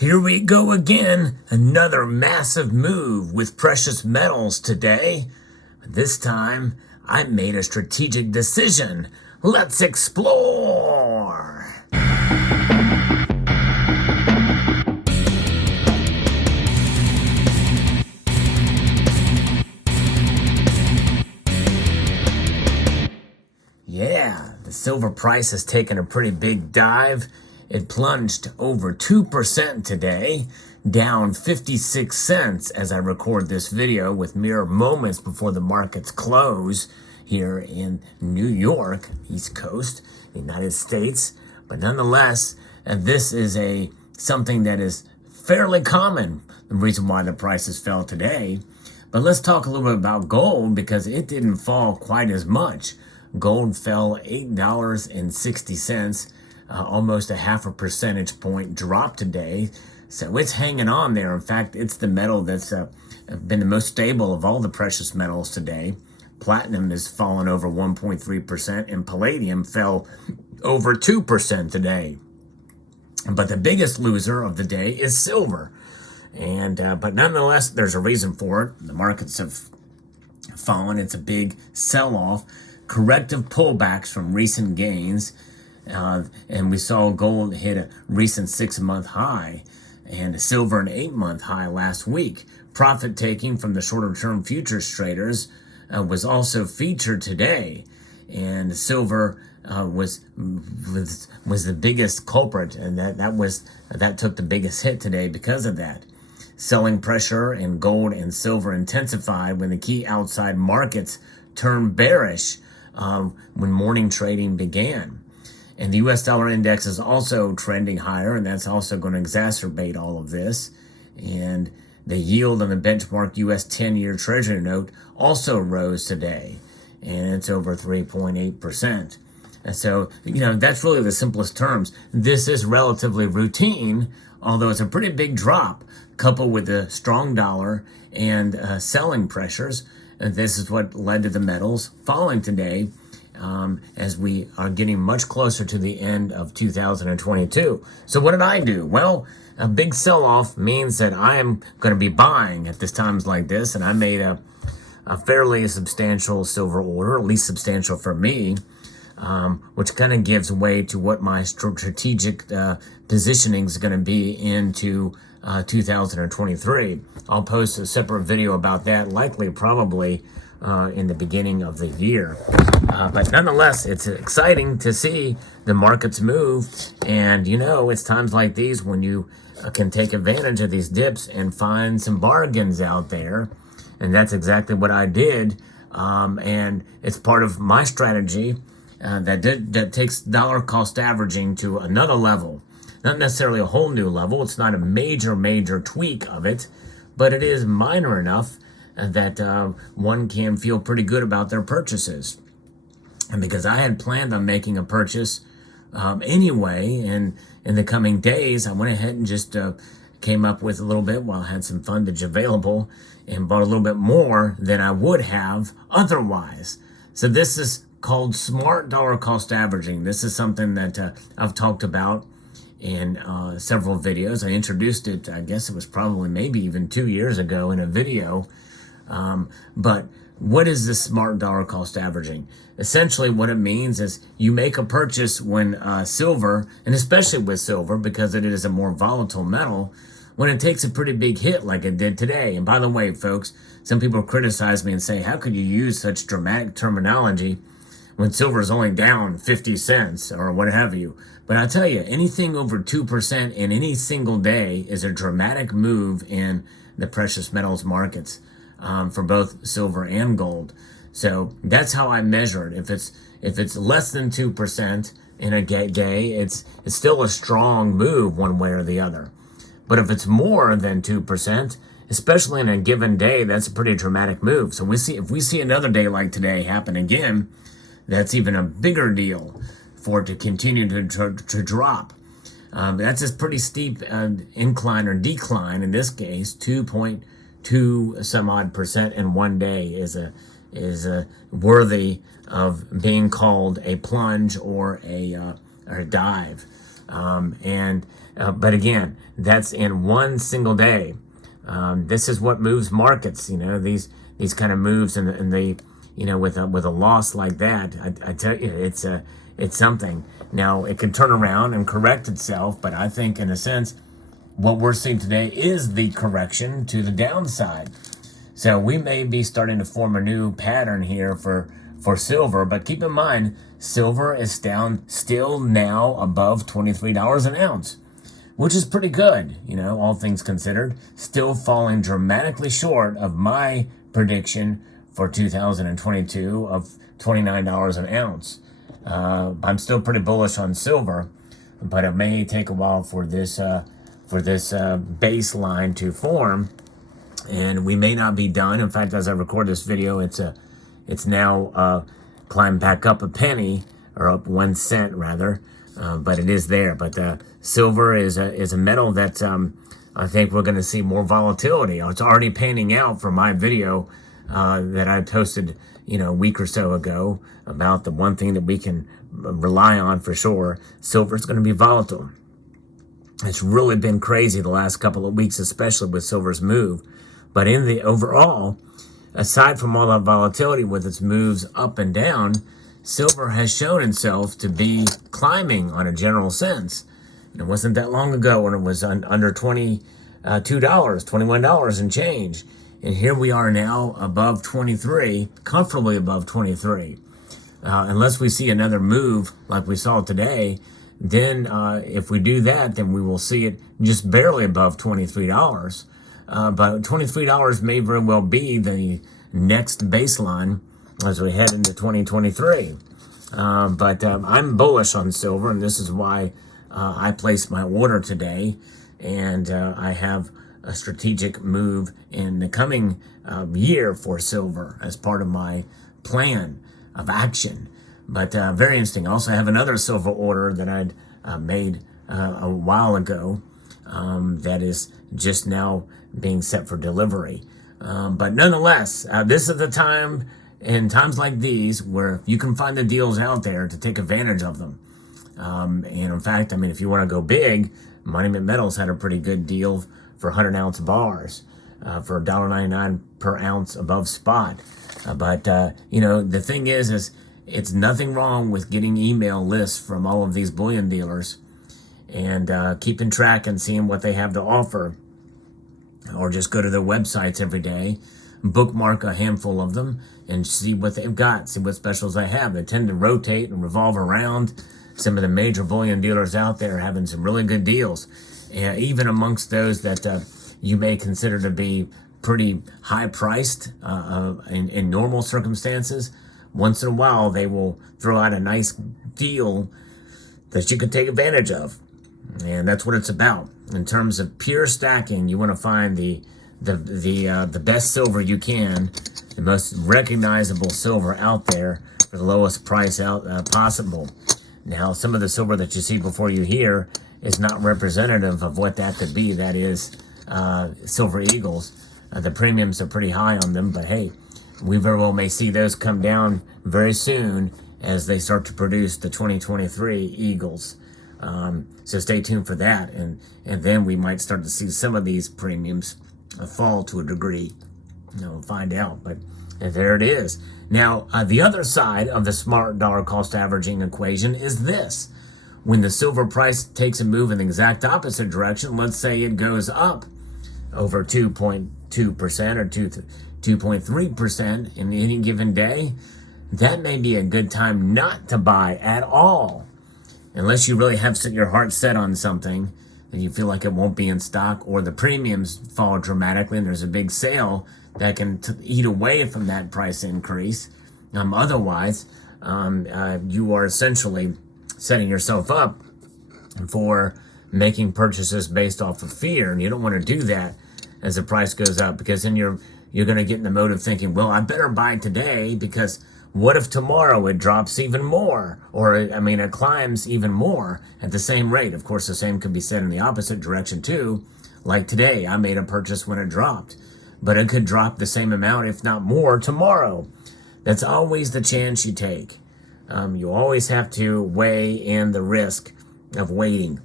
Here we go again, another massive move with precious metals today. This time, I made a strategic decision. Let's explore! Yeah, the silver price has taken a pretty big dive. It plunged over 2% today, down 56 cents as I record this video with mere moments before the markets close here in New York, East Coast, United States. But nonetheless, this is something that is fairly common, the reason why the prices fell today. But let's talk a little bit about gold because it didn't fall quite as much. Gold fell $8.60, almost a half a percentage point drop today. So it's hanging on there. In fact, it's the metal that's been the most stable of all the precious metals today. Platinum has fallen over 1.3%, and palladium fell over 2% today. But the biggest loser of the day is silver. But nonetheless, there's a reason for it. The markets have fallen. It's a big sell-off. Corrective pullbacks from recent gains. And we saw gold hit a recent 6-month high and silver an 8-month high last week. Profit taking from the shorter term futures traders was also featured today, and silver was the biggest culprit, and that took the biggest hit today because of that. Selling pressure in gold and silver intensified when the key outside markets turned bearish when morning trading began. And the U.S. dollar index is also trending higher, and that's also going to exacerbate all of this. And the yield on the benchmark U.S. 10-year Treasury note also rose today, and it's over 3.8%. And so, that's really the simplest terms. This is relatively routine, although it's a pretty big drop, coupled with the strong dollar and selling pressures. And this is what led to the metals falling today. As we are getting much closer to the end of 2022. So what did I do? Well, a big sell-off means that I am going to be buying at this times like this, and I made a fairly substantial silver order, at least substantial for me, which kind of gives way to what my strategic positioning is going to be into 2023. I'll post a separate video about that, probably in the beginning of the year. But nonetheless, it's exciting to see the markets move. And, it's times like these when you can take advantage of these dips and find some bargains out there. And that's exactly what I did. And it's part of my strategy that takes dollar cost averaging to another level. Not necessarily a whole new level. It's not a major tweak of it, but it is minor enough that one can feel pretty good about their purchases. And because I had planned on making a purchase anyway, and in the coming days, I went ahead and just came up with a little bit while I had some fundage available and bought a little bit more than I would have otherwise. So this is called smart dollar cost averaging. This is something that I've talked about in several videos. I introduced it, I guess it was probably maybe even 2 years ago in a video. But what is this smart dollar cost averaging? Essentially what it means is you make a purchase when silver, and especially with silver because it is a more volatile metal, when it takes a pretty big hit like it did today. And by the way, folks, some people criticize me and say, how could you use such dramatic terminology when silver is only down 50 cents or what have you? But I tell you, anything over 2% in any single day is a dramatic move in the precious metals markets. For both silver and gold. So that's how I measure it. If it's less than 2% in a day, it's still a strong move one way or the other. But if it's more than 2%, especially in a given day, that's a pretty dramatic move. So if we see another day like today happen again, that's even a bigger deal for it to continue to drop. That's a pretty steep incline or decline in this case. 2.2 some odd percent in one day is worthy of being called a plunge or a dive. But again, that's in one single day. This is what moves markets. These kind of moves, and the with a loss like that, I tell you, it's something. Now it can turn around and correct itself, but I think in a sense, what we're seeing today is the correction to the downside. So we may be starting to form a new pattern here for silver, but keep in mind, silver is down still now above $23 an ounce, which is pretty good, all things considered. Still falling dramatically short of my prediction for 2022 of $29 an ounce. I'm still pretty bullish on silver, but it may take a while for this baseline to form, and we may not be done. In fact, as I record this video, it's now climbed back up a penny, or up 1 cent rather, but it is there. But silver is a metal that I think we're going to see more volatility. It's already panning out for my video that I posted a week or so ago about the one thing that we can rely on for sure. Silver is going to be volatile. It's really been crazy the last couple of weeks, especially with silver's move. But in the overall, aside from all that volatility with its moves up and down, silver has shown itself to be climbing on a general sense. It wasn't that long ago when it was under $22, $21 and change. And here we are now above 23, comfortably above 23. Unless we see another move like we saw today, then if we do that, then we will see it just barely above $23. But $23 may very well be the next baseline as we head into 2023. But I'm bullish on silver, and this is why I placed my order today. And I have a strategic move in the coming year for silver as part of my plan of action. But very interesting. I also have another silver order that I'd made a while ago that is just now being set for delivery. But nonetheless, this is the time, in times like these, where you can find the deals out there to take advantage of them. And in fact, if you want to go big, Monument Metals had a pretty good deal for 100-ounce bars for $1.99 per ounce above spot. But the thing is it's nothing wrong with getting email lists from all of these bullion dealers and keeping track and seeing what they have to offer. Or just go to their websites every day, bookmark a handful of them, and see what they've got, see what specials they have. They tend to rotate and revolve around. Some of the major bullion dealers out there are having some really good deals. Even amongst those that you may consider to be pretty high-priced in normal circumstances, once in a while they will throw out a nice deal that you can take advantage of. And that's what it's about. In terms of pure stacking, you want to find the best silver you can, the most recognizable silver out there for the lowest price out possible. Now, some of the silver that you see before you here is not representative of what that could be. That is Silver Eagles. The premiums are pretty high on them, but hey, we very well may see those come down very soon as they start to produce the 2023 Eagles. So stay tuned for that, and then we might start to see some of these premiums fall to a degree. We'll find out, but there it is. Now, the other side of the smart dollar cost averaging equation is this. When the silver price takes a move in the exact opposite direction, let's say it goes up over 2.2% or 2.3% in any given day, that may be a good time not to buy at all. Unless you really have your heart set on something and you feel like it won't be in stock, or the premiums fall dramatically and there's a big sale that can eat away from that price increase. Otherwise, you are essentially setting yourself up for making purchases based off of fear, and you don't want to do that as the price goes up, because then you're going to get in the mode of thinking, well, I better buy today, because what if tomorrow it drops even more, or it climbs even more at the same rate? Of course, the same could be said in the opposite direction too. Like today, I made a purchase when it dropped, but it could drop the same amount, if not more, tomorrow. That's always the chance you take. You always have to weigh in the risk of waiting.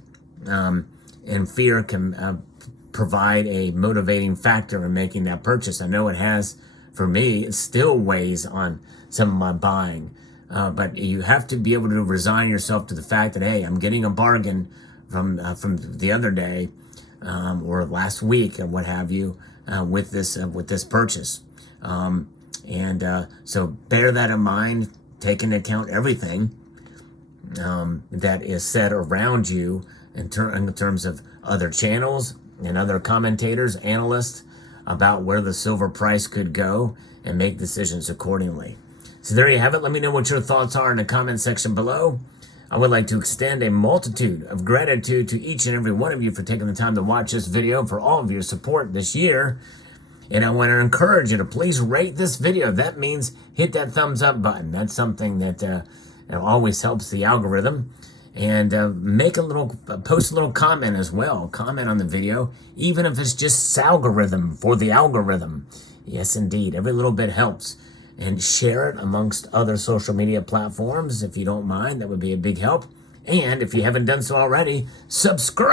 and fear can provide a motivating factor in making that purchase. I know it has for me. It still weighs on some of my buying, but you have to be able to resign yourself to the fact that, hey, I'm getting a bargain from the other day or last week or what have you with this purchase. So bear that in mind. Take into account everything that is said around you in terms of other channels and other commentators, analysts, about where the silver price could go, and make decisions accordingly. So there you have it. Let me know what your thoughts are in the comment section below. I would like to extend a multitude of gratitude to each and every one of you for taking the time to watch this video, for all of your support this year. And I want to encourage you to please rate this video. That means hit that thumbs up button. That's something that always helps the algorithm. And post a little comment as well. Comment on the video, even if it's just algorithm for the algorithm. Yes, indeed. Every little bit helps. And share it amongst other social media platforms if you don't mind. That would be a big help. And if you haven't done so already, subscribe.